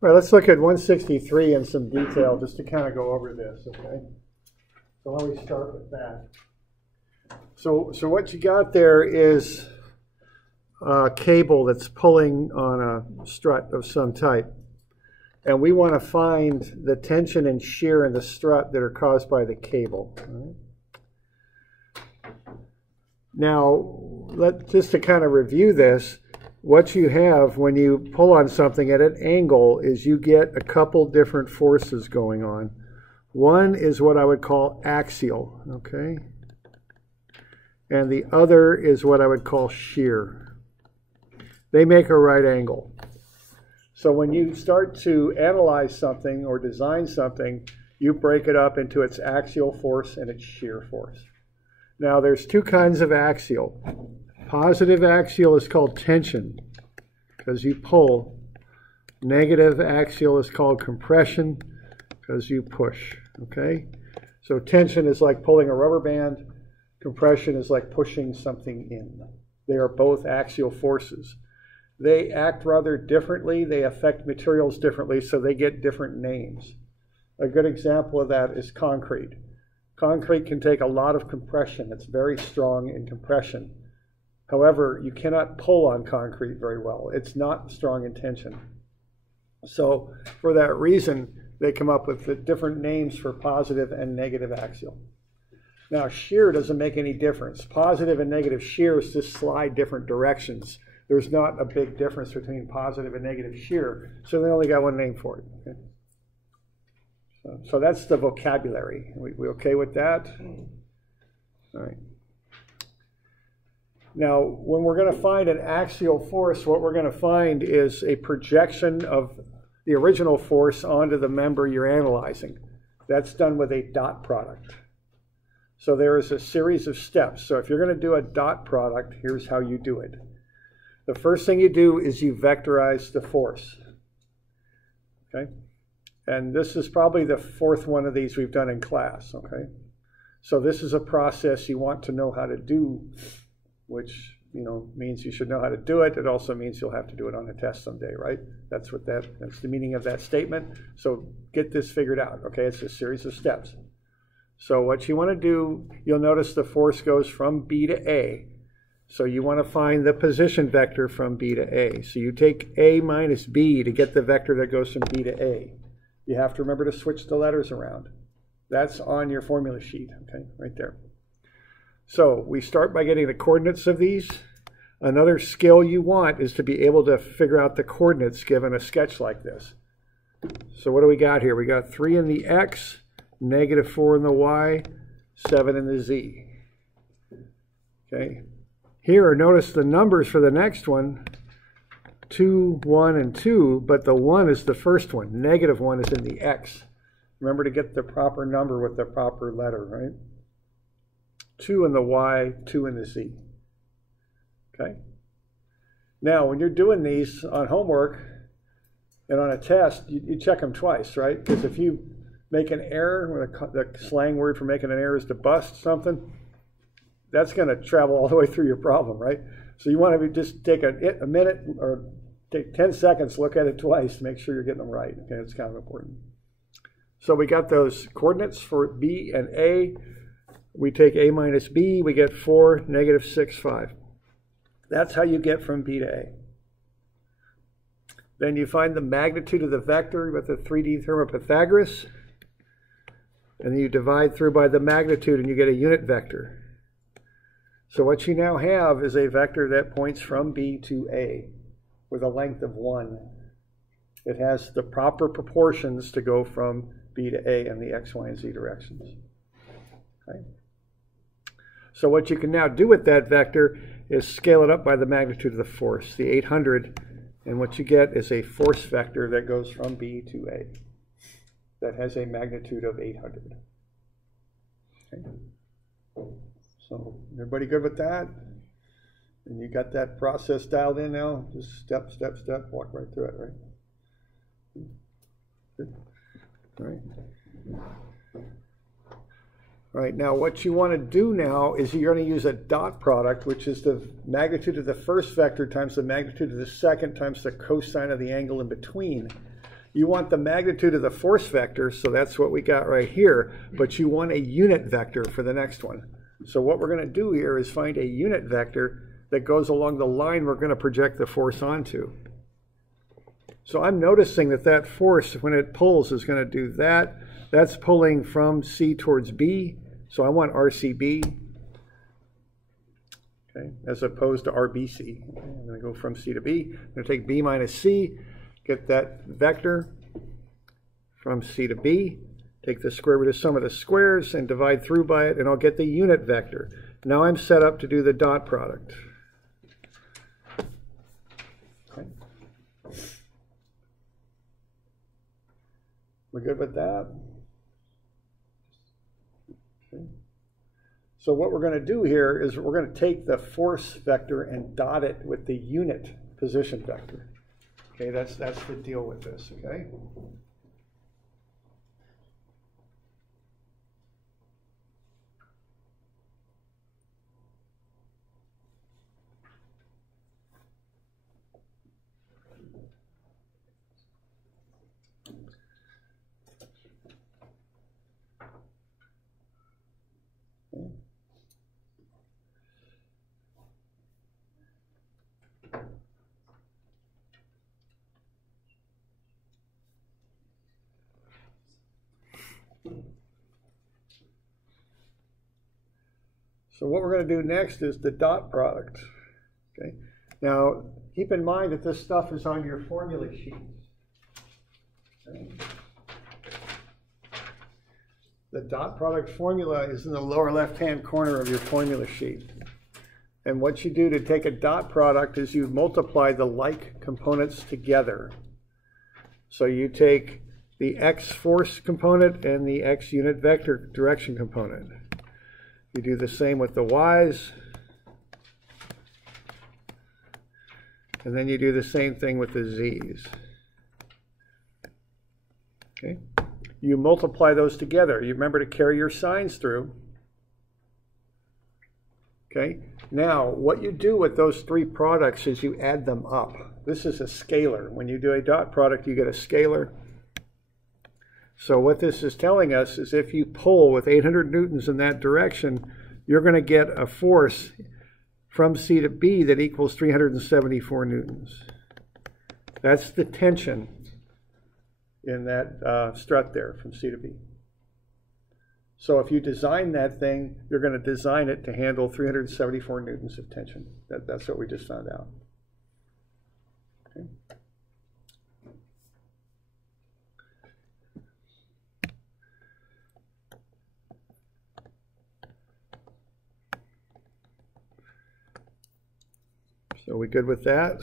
All right, let's look at 163 in some detail just to kind of go over this, okay? So why don't we start with that? So what you got there is a cable that's pulling on a strut of some type. And we want to find the tension and shear in the strut that are caused by the cable. Right? Now, just to kind of review this, what you have when you pull on something at an angle is you get a couple different forces going on. One is what I would call axial, okay? And the other is what I would call shear. They make a right angle. So when you start to analyze something or design something, you break it up into its axial force and its shear force. Now there's two kinds of axial. Positive axial is called tension because you pull. Negative axial is called compression because you push, okay? So tension is like pulling a rubber band. Compression is like pushing something in. They are both axial forces. They act rather differently. They affect materials differently, so they get different names. A good example of that is concrete. Concrete can take a lot of compression. It's very strong in compression. However, you cannot pull on concrete very well. It's not strong in tension. So for that reason, they come up with the different names for positive and negative axial. Now, shear doesn't make any difference. Positive and negative shears just slide different directions. There's not a big difference between positive and negative shear, so they only got one name for it. Okay? So that's the vocabulary. We okay with that? All right. Now, when we're going to find an axial force, what we're going to find is a projection of the original force onto the member you're analyzing. That's done with a dot product. So there is a series of steps. So if you're going to do a dot product, here's how you do it. The first thing you do is you vectorize the force. Okay? And this is probably the fourth one of these we've done in class. Okay? So this is a process you want to know how to do, which means you should know how to do it. It also means you'll have to do it on a test someday, right? That's the meaning of that statement. So get this figured out. Okay? It's a series of steps. So what you want to do, you'll notice the force goes from B to A. So you want to find the position vector from B to A. So you take A minus B to get the vector that goes from B to A. You have to remember to switch the letters around. That's on your formula sheet, okay, right there. So we start by getting the coordinates of these. Another skill you want is to be able to figure out the coordinates given a sketch like this. So what do we got here? We got 3 in the X, -4 in the Y, 7 in the Z. Okay. Here, notice the numbers for the next one, 2, 1, and 2, but the 1 is the first one. -1 is in the X. Remember to get the proper number with the proper letter, right? 2 in the Y, 2 in the Z. Okay? Now, when you're doing these on homework and on a test, you check them twice, right? Because if you make an error, the slang word for making an error is to bust something, that's going to travel all the way through your problem, right? So you want to just take a minute or take 10 seconds, look at it twice, make sure you're getting them right. Okay, it's kind of important. So we got those coordinates for B and A. We take A minus B, we get 4, -6, 5. That's how you get from B to A. Then you find the magnitude of the vector with the 3D theorem of Pythagoras. And then you divide through by the magnitude and you get a unit vector. So what you now have is a vector that points from B to A with a length of 1. It has the proper proportions to go from B to A in the X, Y, and Z directions. Okay? So what you can now do with that vector is scale it up by the magnitude of the force, the 800, and what you get is a force vector that goes from B to A that has a magnitude of 800. Okay? So everybody good with that? And you got that process dialed in now? Just step, step, step, walk right through it, right? Good. All right. All right, now what you want to do now is you're going to use a dot product, which is the magnitude of the first vector times the magnitude of the second times the cosine of the angle in between. You want the magnitude of the force vector, so that's what we got right here, but you want a unit vector for the next one. So what we're going to do here is find a unit vector that goes along the line we're going to project the force onto. So I'm noticing that that force, when it pulls, is going to do that. That's pulling from C towards B, so I want RCB, okay, as opposed to RBC. Okay, I'm going to go from C to B. I'm going to take B minus C, get that vector from C to B, take the square root of sum of the squares and divide through by it, and I'll get the unit vector. Now I'm set up to do the dot product. Okay. We're good with that? Okay. So what we're going to do here is we're going to take the force vector and dot it with the unit position vector. Okay, that's the deal with this, okay? So what we're going to do next is the dot product. Okay. Now, keep in mind that this stuff is on your formula sheet. Okay. The dot product formula is in the lower left-hand corner of your formula sheet. And what you do to take a dot product is you multiply the like components together. So you take the x force component and the x unit vector direction component. You do the same with the y's. And then you do the same thing with the z's. Okay. You multiply those together. You remember to carry your signs through. Okay. Now, what you do with those three products is you add them up. This is a scalar. When you do a dot product, you get a scalar. So what this is telling us is if you pull with 800 newtons in that direction, you're going to get a force from C to B that equals 374 newtons. That's the tension in that strut there from C to B. So if you design that thing, you're going to design it to handle 374 newtons of tension. That's what we just found out. Okay. So we good with that?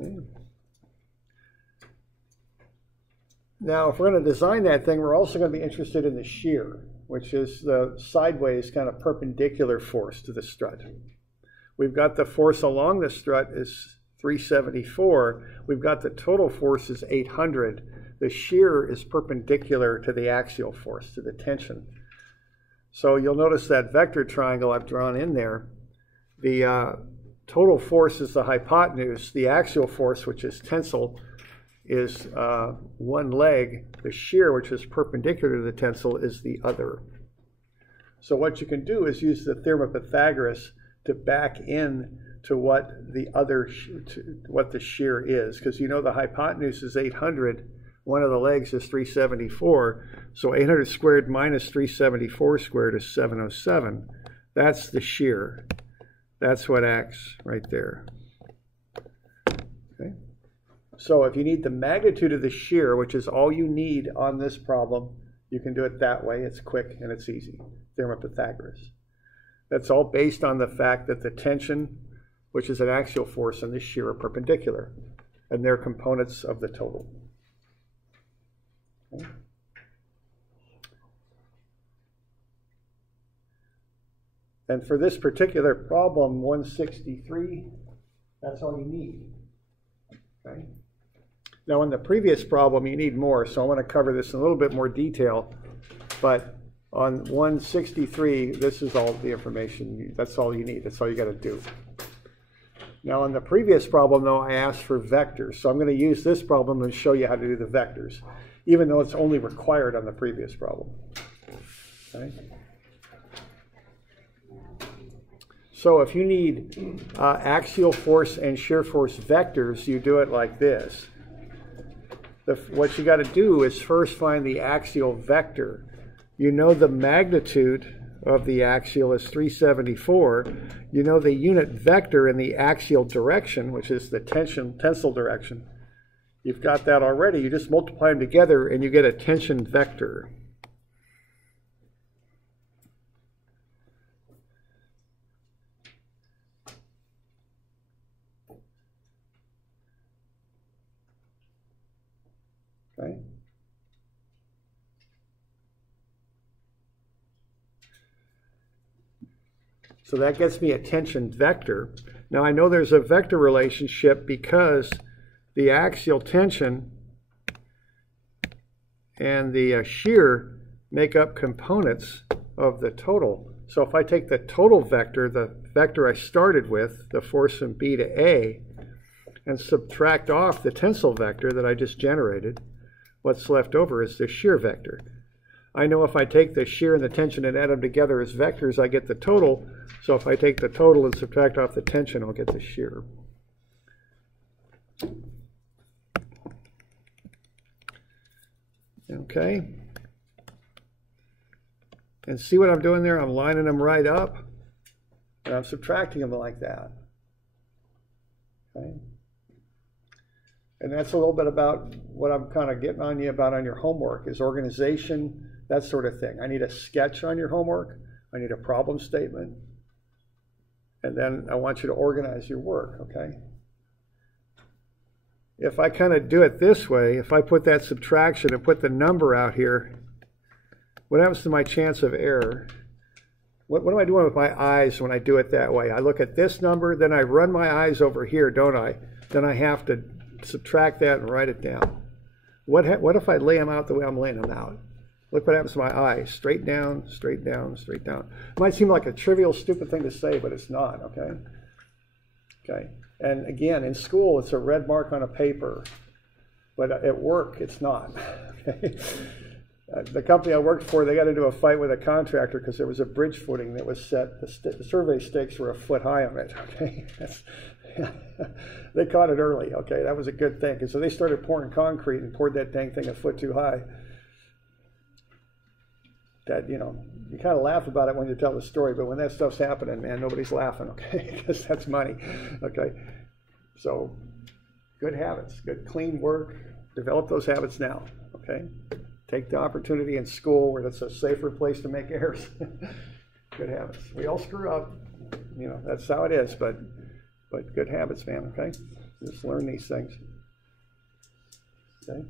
Okay. Now, if we're going to design that thing, we're also going to be interested in the shear, which is the sideways kind of perpendicular force to the strut. We've got the force along the strut is 374. We've got the total force is 800. The shear is perpendicular to the axial force, to the tension. So you'll notice that vector triangle I've drawn in there. The total force is the hypotenuse. The axial force, which is tensile, is one leg. The shear, which is perpendicular to the tensile, is the other. So what you can do is use the theorem of Pythagoras to back in to what the other, what the shear is, because you know the hypotenuse is 800. One of the legs is 374, so 800 squared minus 374 squared is 707. That's the shear. That's what acts right there. Okay. So if you need the magnitude of the shear, which is all you need on this problem, you can do it that way. It's quick and it's easy. Theorem of Pythagoras. That's all based on the fact that the tension, which is an axial force, and the shear are perpendicular, and they're components of the total. Okay. And for this particular problem, 163, that's all you need. Okay. Now, in the previous problem, you need more, so I want to cover this in a little bit more detail. But on 163, this is all the information. That's all you need. That's all you got to do. Now on the previous problem, though, I asked for vectors. So I'm going to use this problem and show you how to do the vectors, even though it's only required on the previous problem. Okay? So if you need axial force and shear force vectors, you do it like this. What you got to do is first find the axial vector. You know the magnitude of the axial is 374. You know the unit vector in the axial direction, which is the tensile direction. You've got that already. You just multiply them together and you get a tension vector. Okay. So that gets me a tension vector. Now I know there's a vector relationship because the axial tension and the shear make up components of the total. So if I take the total vector, the vector I started with, the force from B to A, and subtract off the tensile vector that I just generated, what's left over is the shear vector. I know if I take the shear and the tension and add them together as vectors, I get the total. So if I take the total and subtract off the tension, I'll get the shear. Okay. And see what I'm doing there? I'm lining them right up, and I'm subtracting them like that. Okay. And that's a little bit about what I'm kind of getting on you about on your homework, is organization, that sort of thing. I need a sketch on your homework. I need a problem statement. And then I want you to organize your work, okay? If I kind of do it this way, if I put that subtraction and put the number out here, what happens to my chance of error? What am I doing with my eyes when I do it that way? I look at this number, then I run my eyes over here, don't I? Then I have to subtract that and write it down. What if I lay them out the way I'm laying them out? Look what happens to my eyes. Straight down, straight down, straight down. It might seem like a trivial, stupid thing to say, but it's not, okay? Okay. And again, in school, it's a red mark on a paper. But at work, it's not. Okay? The company I worked for, they got into a fight with a contractor because there was a bridge footing that was set. The survey stakes were a foot high on it, okay? They caught it early, okay? That was a good thing. And so they started pouring concrete and poured that dang thing a foot too high. That, you know, you kind of laugh about it when you tell the story, but when that stuff's happening, man, nobody's laughing, okay? Because that's money, okay? So, good habits, good clean work. Develop those habits now, okay? Take the opportunity in school where that's a safer place to make errors. Good habits. We all screw up, you know, that's how it is, but good habits, man, okay? Just learn these things, okay?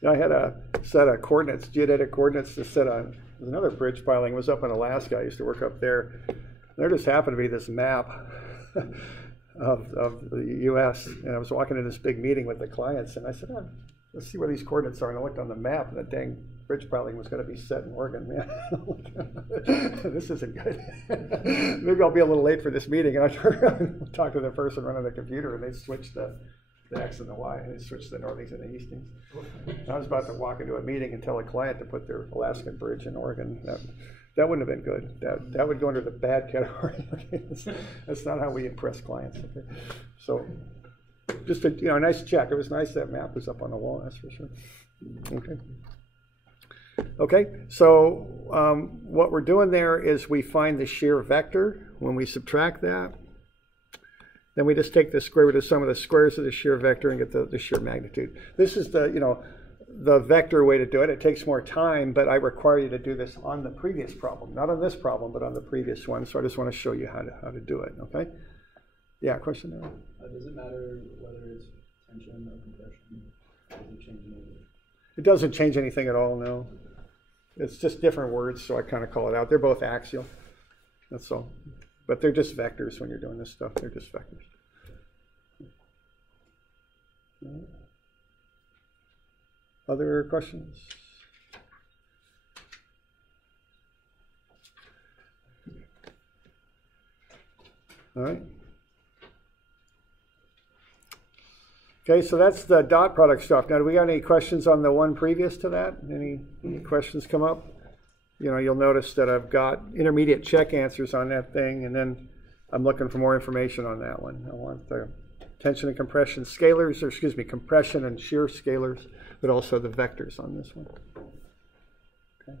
You know, I had a set of coordinates, geodetic coordinates to set on another bridge piling. It was up in Alaska. I used to work up there. There just happened to be this map of the U.S. And I was walking in this big meeting with the clients, and I said, oh, let's see where these coordinates are. And I looked on the map, and the dang bridge piling was going to be set in Oregon, man. This isn't good. Maybe I'll be a little late for this meeting. And I turned around and talked to the person running the computer, and they switched the X and the Y, and they switched the northings and the eastings. I was about to walk into a meeting and tell a client to put their Alaskan bridge in Oregon. That wouldn't have been good. That would go under the bad category. Okay? That's not how we impress clients. Okay? So just a nice check. It was nice that map was up on the wall, that's for sure. Okay. Okay, so what we're doing there is we find the shear vector. When we subtract that, then we just take the square root of some of the squares of the shear vector and get the shear magnitude. This is the vector way to do it. It takes more time, but I require you to do this on the previous problem. Not on this problem, but on the previous one. So I just want to show you how to do it, okay? Yeah, question there? Does it matter whether it's tension or compression? Does it change anything? It doesn't change anything at all, no. It's just different words, so I kind of call it out. They're both axial, that's all. But they're just vectors when you're doing this stuff. They're just vectors. Other questions? All right. Okay, so that's the dot product stuff. Now, do we got any questions on the one previous to that? Any questions come up? You know, you'll notice that I've got intermediate check answers on that thing, and then I'm looking for more information on that one. I want the tension and compression scalars, or excuse me, compression and shear scalars, but also the vectors on this one. Okay.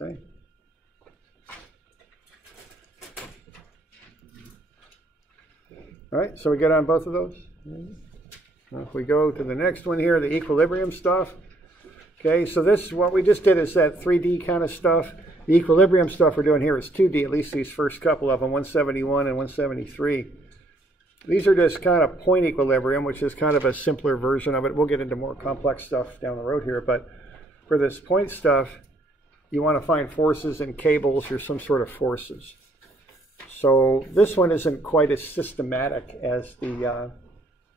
Okay. All right, so we get on both of those. Now if we go to the next one here, the equilibrium stuff. Okay, so this, what we just did is that 3D kind of stuff. The equilibrium stuff we're doing here is 2D, at least these first couple of them, 171 and 173. These are just kind of point equilibrium, which is kind of a simpler version of it. We'll get into more complex stuff down the road here, but for this point stuff, you want to find forces in cables or some sort of forces. So this one isn't quite as systematic as the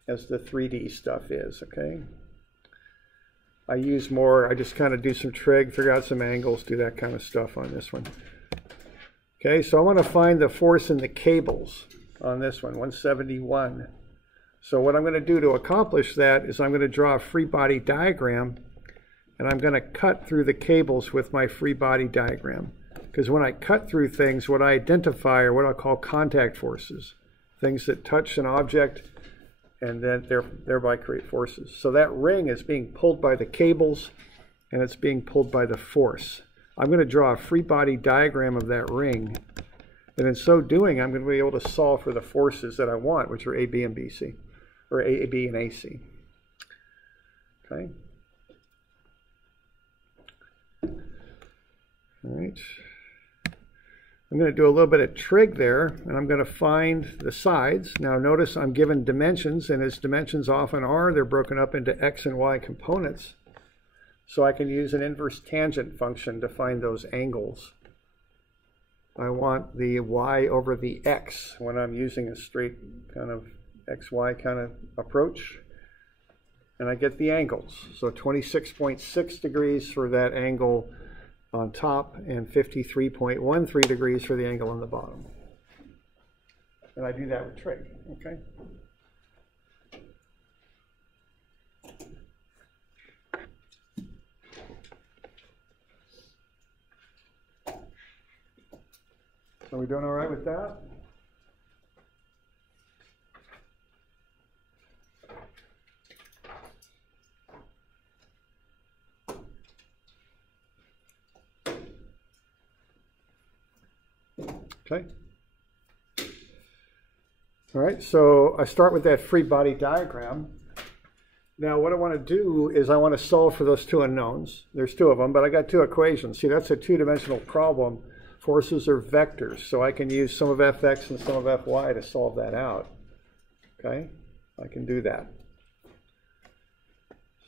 3D stuff is, okay? I just kind of do some trig, figure out some angles, do that kind of stuff on this one. Okay, so I want to find the force in the cables on this one, 171. So what I'm going to do to accomplish that is I'm going to draw a free body diagram, and I'm going to cut through the cables with my free body diagram. Because when I cut through things, what I identify are what I'll call contact forces, things that touch an object and then thereby create forces. So that ring is being pulled by the cables, and it's being pulled by the force. I'm going to draw a free body diagram of that ring, and in so doing, I'm going to be able to solve for the forces that I want, which are A, B, and BC, or A, B, and AC. Okay. All right. I'm going to do a little bit of trig there, and I'm going to find the sides. Now notice I'm given dimensions, and as dimensions often are, they're broken up into x and y components. So I can use an inverse tangent function to find those angles. I want the y over the x when I'm using a straight kind of xy kind of approach. And I get the angles. So 26.6 degrees for that angle on top and 53.13 degrees for the angle on the bottom. And I do that with trig, okay? So we doing all right with that? Okay. All right, so I start with that free body diagram. Now what I want to do is I want to solve for those two unknowns. There's two of them, but I got two equations. See, that's a two-dimensional problem. Forces are vectors, so I can use some of fx and some of fy to solve that out. Okay, I can do that.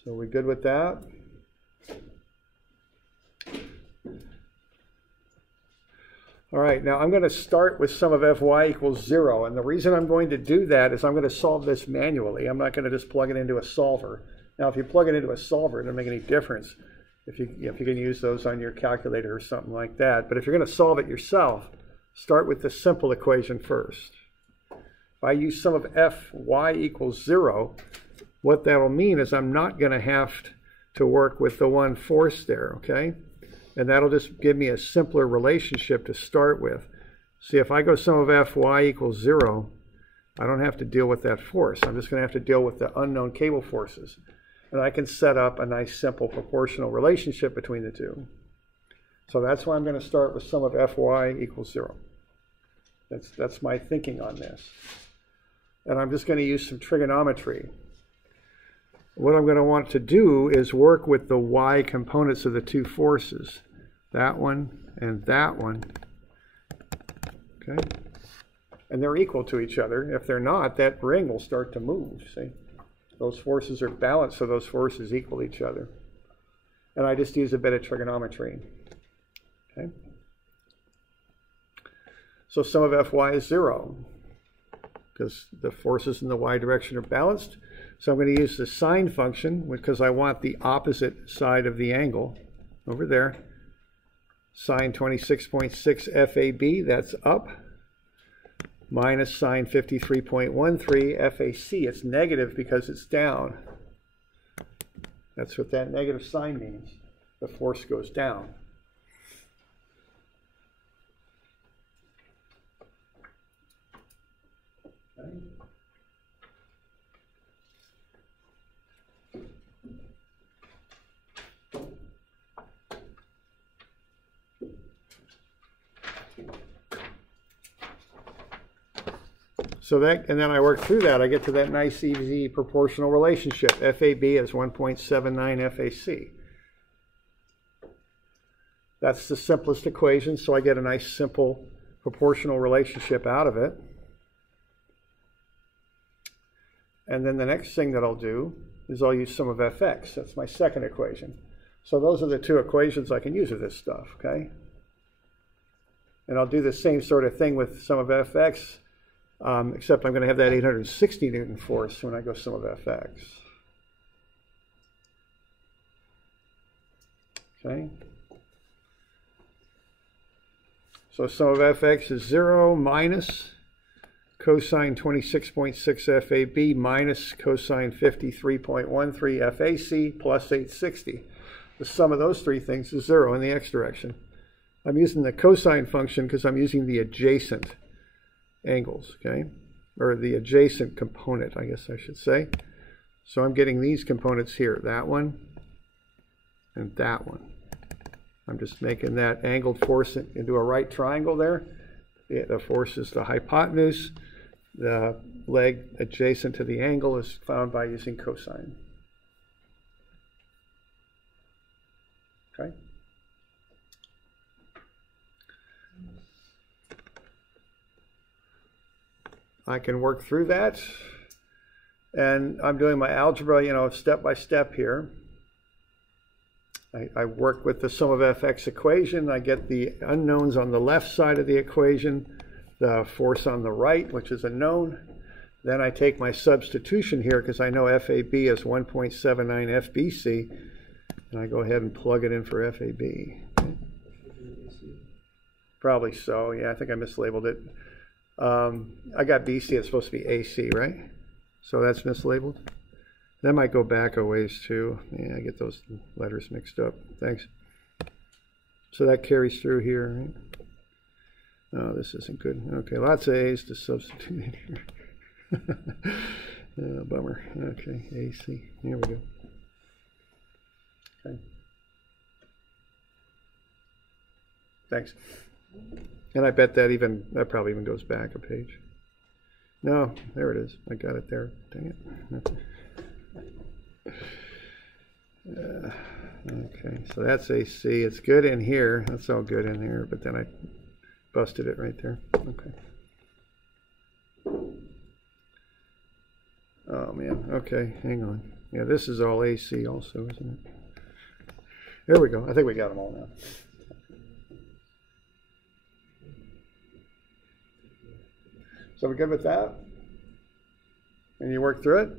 So we good with that? All right, now I'm going to start with sum of fy equals 0, and the reason I'm going to do that is I'm going to solve this manually. I'm not going to just plug it into a solver. Now, if you plug it into a solver, it doesn't make any difference if you can use those on your calculator or something like that. But if you're going to solve it yourself, start with the simple equation first. If I use sum of fy equals 0, what that'll mean is I'm not going to have to work with the one force there, okay? And that'll just give me a simpler relationship to start with. See, if I go sum of fy equals 0, I don't have to deal with that force. I'm just going to have to deal with the unknown cable forces. And I can set up a nice simple proportional relationship between the two. So that's why I'm going to start with sum of fy equals 0. That's my thinking on this. And I'm just going to use some trigonometry. What I'm going to want to do is work with the y components of the two forces, that one and that one, okay? And they're equal to each other. If they're not, that ring will start to move, see? Those forces are balanced, so those forces equal each other. And I just use a bit of trigonometry, okay? So sum of fy is 0. because the forces in the y direction are balanced. So I'm going to use the sine function because I want the opposite side of the angle over there. Sine 26.6 FAB, that's up, minus sine 53.13 FAC. It's negative because it's down. That's what that negative sign means. The force goes down. Okay. So that, and then I work through that, I get to that nice easy proportional relationship. FAB is 1.79 FAC. That's the simplest equation, so I get a nice simple proportional relationship out of it. And then the next thing that I'll do is I'll use sum of fx. That's my second equation. So those are the two equations I can use with this stuff, okay? And I'll do the same sort of thing with sum of fx. Except I'm going to have that 860 Newton force when I go sum of fx. Okay. So sum of fx is 0 minus cosine 26.6 FAB minus cosine 53.13 FAC plus 860. The sum of those three things is 0 in the x direction. I'm using the cosine function because I'm using the adjacent angles, okay, or the adjacent component, I guess I should say. So I'm getting these components here, that one and that one. I'm just making that angled force into a right triangle there. The force is the hypotenuse. The leg adjacent to the angle is found by using cosine. Okay. I can work through that, and I'm doing my algebra, you know, step by step here. I work with the sum of fx equation. I get the unknowns on the left side of the equation, the force on the right, which is a known. Then I take my substitution here because I know FAB is 1.79 FBC, and I go ahead and plug it in for FAB. Okay. Probably so, yeah, I think I mislabeled it. I got BC, it's supposed to be AC, right? So that's mislabeled. That might go back a ways too. Yeah, I get those letters mixed up. Thanks. So that carries through here, right? Oh, this isn't good. Okay, lots of A's to substitute in here. Bummer. Okay, AC. Here we go. Okay. Thanks. And I bet that probably even goes back a page. No, there it is. I got it there. Dang it. Okay, so that's AC. It's good in here. That's all good in here, but then I busted it right there. Okay. Oh, man. Okay, hang on. Yeah, this is all AC also, isn't it? There we go. I think we got them all now. So we're good with that? And you work through it?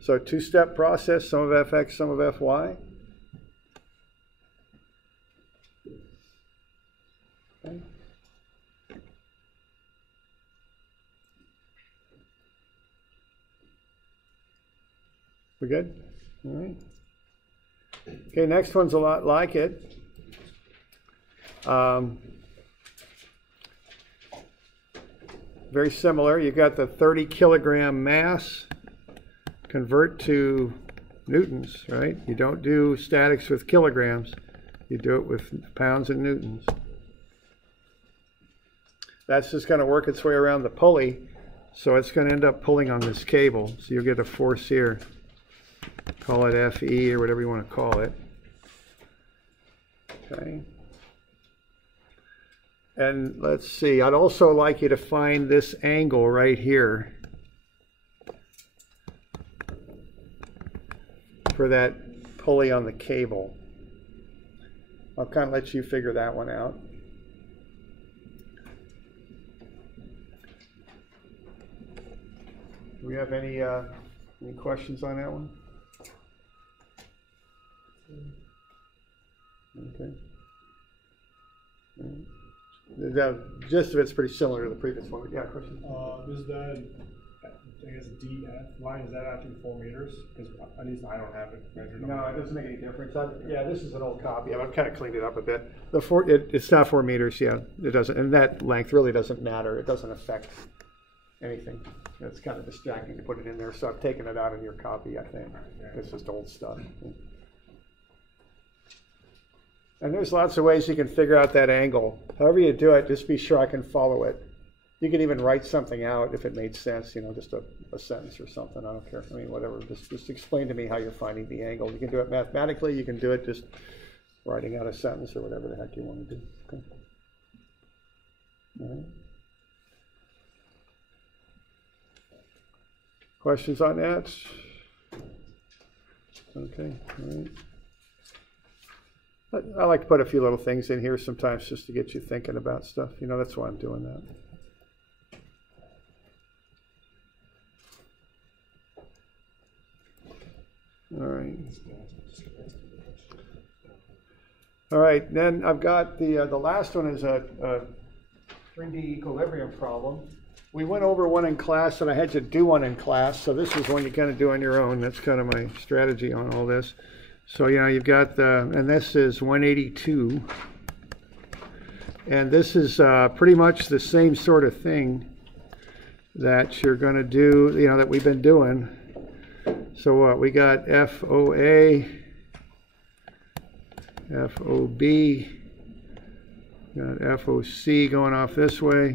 So two-step process, sum of fx, sum of fy. Okay. We good? All right. Okay, next one's a lot like it. Very similar. You've got the 30 kilogram mass. Convert to newtons, right? You don't do statics with kilograms. You do it with pounds and newtons. That's just going to work its way around the pulley. So it's going to end up pulling on this cable. So you'll get a force here. Call it FE or whatever you want to call it. Okay. And let's see, I'd also like you to find this angle right here for that pulley on the cable. I'll kind of let you figure that one out. Do we have any questions on that one? Okay. The gist of it's pretty similar to the previous one. Yeah, question? Is that, I guess, DF line, is that actually 4 meters? Because at least I don't have it measured. No, it doesn't make any difference. Yeah, this is an old copy. I've kind of cleaned it up a bit. It's not 4 meters, yeah. It doesn't, and that length really doesn't matter. It doesn't affect anything. It's kind of distracting to put it in there, so I've taken it out of your copy, I think. It's just old stuff. And there's lots of ways you can figure out that angle. However you do it, just be sure I can follow it. You can even write something out if it made sense, you know, just a sentence or something. I don't care. I mean, whatever. Just explain to me how you're finding the angle. You can do it mathematically. You can do it just writing out a sentence or whatever the heck you want to do. Okay. All right. Questions on that? Okay. All right. I like to put a few little things in here sometimes just to get you thinking about stuff. You know, that's why I'm doing that. All right. All right, then I've got the last one is a 3D equilibrium problem. We went over one in class, and I had you do one in class, so this is one you kind of do on your own. That's kind of my strategy on all this. So, you know, you've got and this is 182. And this is pretty much the same sort of thing that you're going to do, you know, that we've been doing. So what? We got FOA, FOB, got FOC going off this way.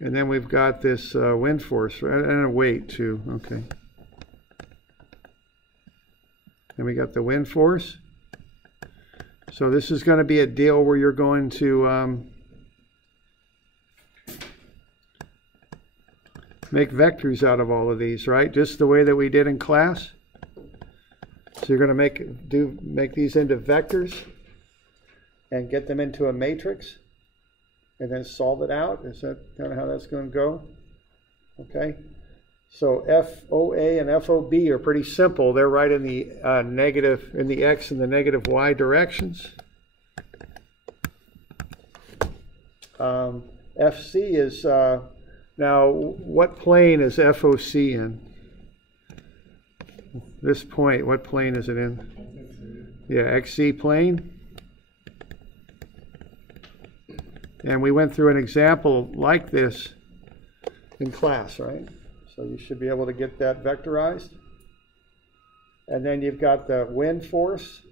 And then we've got this wind force and a weight too. Okay. Then we got the wind force. So this is going to be a deal where you're going to make vectors out of all of these, right? Just the way that we did in class. So you're going to make these into vectors and get them into a matrix. And then solve it out. Is that kind of how that's going to go? Okay. So FOA and FOB are pretty simple. They're right in the negative, in the X and the negative Y directions. FC is, now what plane is FOC in? This point, what plane is it in? Yeah, XZ plane. And we went through an example like this in class, right? So you should be able to get that vectorized. And then you've got the wind force,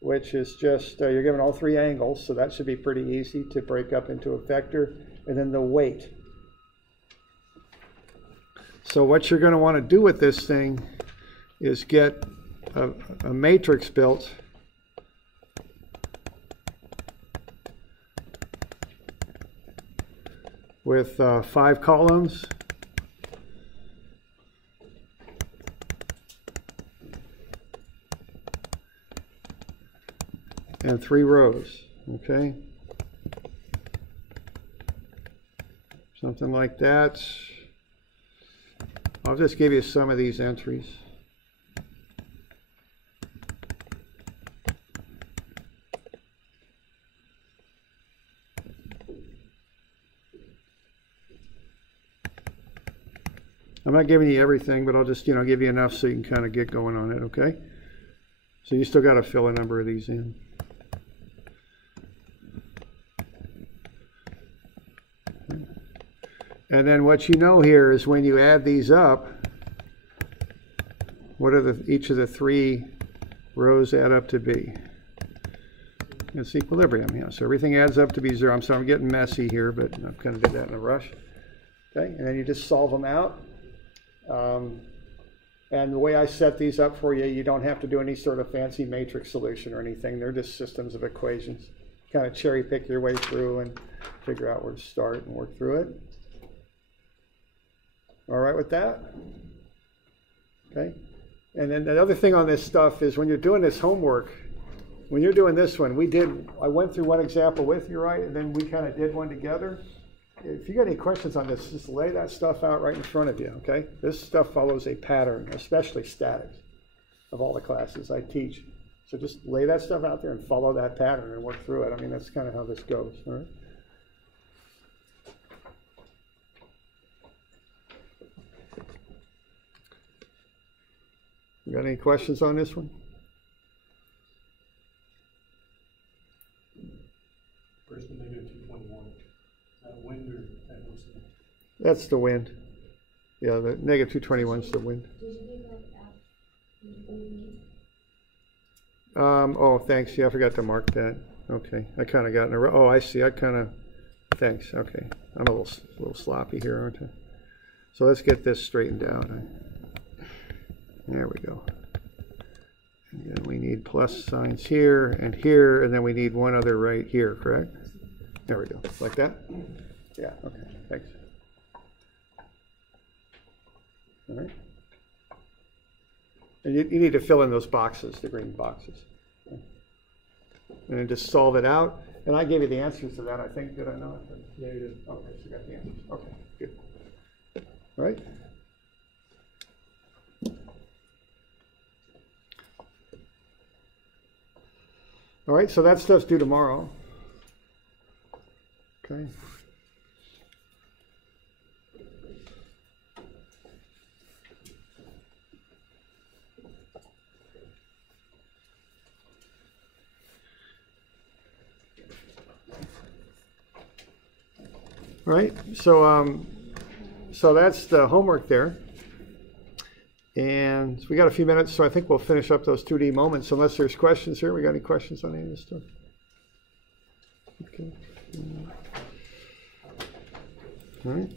which is just, you're given all 3 angles, so that should be pretty easy to break up into a vector. And then the weight. So what you're going to want to do with this thing is get a matrix built with 5 columns and 3 rows, okay? Something like that. I'll just give you some of these entries. I'm not giving you everything, but I'll just, you know, give you enough so you can kind of get going on it, okay? So you still got to fill a number of these in. And then what you know here is when you add these up, what are each of the 3 rows add up to be? It's equilibrium, yeah. So everything adds up to be 0. I'm getting messy here, but I kind of did that in a rush. Okay, and then you just solve them out. And the way I set these up for you, you don't have to do any sort of fancy matrix solution or anything. They're just systems of equations. Kind of cherry pick your way through and figure out where to start and work through it. All right with that? Okay. And then the other thing on this stuff is when you're doing this homework, when you're doing this one, I went through one example with you, right? And then we kind of did one together. If you got any questions on this, just lay that stuff out right in front of you, okay? This stuff follows a pattern, especially statics, of all the classes I teach. So just lay that stuff out there and follow that pattern and work through it. I mean, that's kind of how this goes, all right? You got any questions on this one? Where's the negative 221? Is that wind or that no sound? That's the wind. Yeah, the negative 221 is the wind. Did you give that Oh, thanks. Yeah, I forgot to mark that. Okay, I kind of got in a row. Oh, I see. Thanks. Okay, I'm a little sloppy here, aren't I? So let's get this straightened out. There we go. And then we need plus signs here, and then we need one other right here, correct? There we go. Like that? Yeah, okay, thanks. All right. And you need to fill in those boxes, the green boxes. Okay. And then just solve it out. And I gave you the answers to that, I think, did I not? Yeah, you did. Okay, so you got the answers. Okay, good. All right. All right, so that stuff's due tomorrow. Okay. All right, so that's the homework there. And we got a few minutes, so I think we'll finish up those 2D moments, unless there's questions here. We got any questions on any of this stuff? Okay. All right.